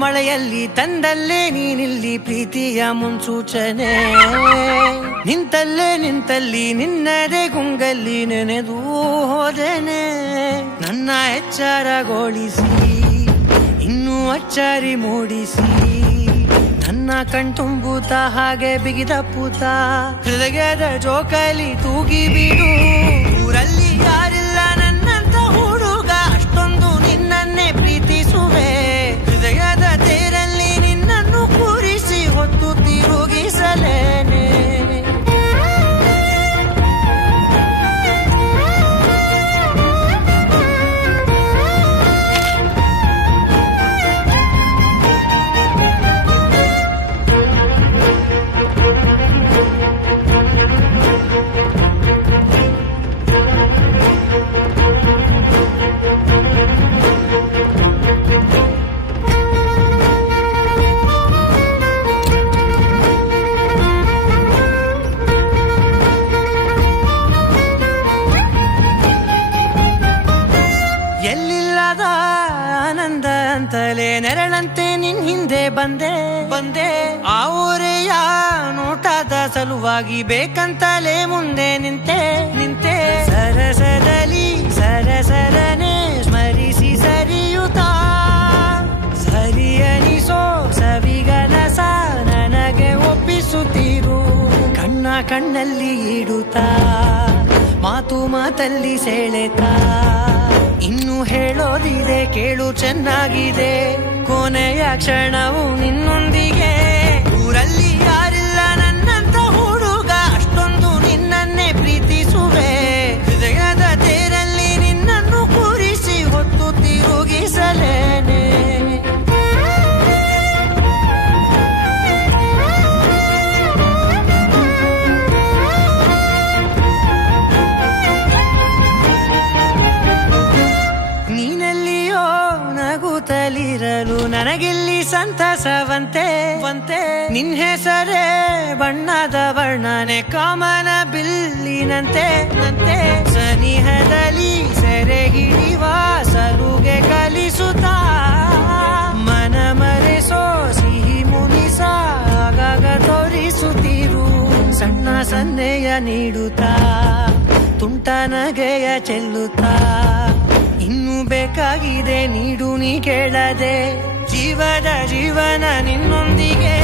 ಮಳೆಯಲ್ಲಿ ತಂದಲ್ಲೇ ನೀನಿಲ್ಲಿ ಪ್ರೀತಿಯ ಮುನ್ಸೂಚನೆ ನಿಂತಲ್ಲೇ ನಿಂತಲ್ಲಿ ನಿನ್ನದೇ ಗುಂಗಲ್ಲಿ ನೆನೆದು ಹೋದೆನೆ ನನ್ನ ಎಚ್ಚರಗೊಳಿಸಿ ಇನ್ನೂ ಅಚ್ಚರಿ ಮೂಡಿಸಿ ನನ್ನ ಕಣ್ತುಂಬುತ್ತ ಹಾಗೆ ಬಿಗಿದ ಪೂತ ಹೃದಯದ ಜೋಕಾಲಿ ತೂಗಿ ಬಿಡು ಊರಲ್ಲಿ ಯಾರಿಲ್ಲ ನನ್ನಂತ ಹುಡುಗ ಅಷ್ಟೊಂದು ನಿನ್ನನ್ನೇ ಪ್ರೀತಿಸುವೆ ಹೃದಯದ ತೇರಲ್ಲಿ ನಿನ್ನನ್ನು ಕೂರಿಸಿ ಹೊತ್ತು ತಿರುಗಿಸಲೇನೆ ಅಂತಲೇ ನೆರಳಂತೆ ನಿನ್ ಹಿಂದೆ ಬಂದೆ ಆ ಊರೆಯ ನೋಟದ ಸಲುವಾಗಿ ಬೇಕಂತಲೇ ಮುಂದೆ ನಿಂತೆ ಸರಸದಲ್ಲಿ ಸರಸರನೆ ಸ್ಮರಿಸಿ ಸರಿಯುತ್ತಾ ಸರಿಯನಿಸೋ ಸವಿಗನಸ ನನಗೆ ಒಪ್ಪಿಸುತ್ತೀರು ಕಣ್ಣಲ್ಲಿ ಇಡುತ್ತಾ ಮಾತಲ್ಲಿ ಸೆಳೆತಾ ಇನ್ನು ಹೇಳೋದಿದೆ ಕೇಳು ಚೆನ್ನಾಗಿದೆ ಕೊನೆಯ ಕ್ಷಣವು ನಿನ್ನೊಂದಿಗೆ ಊರಲ್ಲಿ ಯಾರಿಲ್ಲ ನನ್ನಂತ ಹುಡುಗ ಅಷ್ಟೊಂದು ನಿನ್ನನ್ನೇ ಪ್ರೀತಿಸುವೆ ಹೃದಯದ ತೇರಲ್ಲಿ ನಿನ್ನನ್ನು ಕೂರಿಸಿ ಹೊತ್ತು ತಿರುಗಿಸಲೇನೆ ನಗುತ್ತಲಿರಲು ನನಗಿಲ್ಲಿ ಸಂತಸವಂತೆ ನಿನ್ ಹೆಸರೇ ಬಣ್ಣದ ವರ್ಣನೆ ಕಾಮನ ಬಿಲ್ಲಿನಂತೆ ಸನಿಹದಲ್ಲಿ ಸೆರೆ ಹಿಡಿಯುವ ಸಲುಗೆ ಕಲಿಸುತ್ತಾ ಮನ ಮರೆಸೋ ಸಿಹಿ ಮುನಿಸ ಆಗಾಗ ತೋರಿಸುತ್ತಿರು ಸಣ್ಣ ಸನ್ನೆಯ ನೀಡುತ್ತಾ ತುಂಟ ನಗೆಯ ಚೆಲ್ಲುತ್ತಾ ಇನ್ನು ಬೇಕಾಗಿದೆ ನೀಡು ನೀ ಕೇಳದೆ ಜೀವನ ನಿನ್ನೊಂದಿಗೆ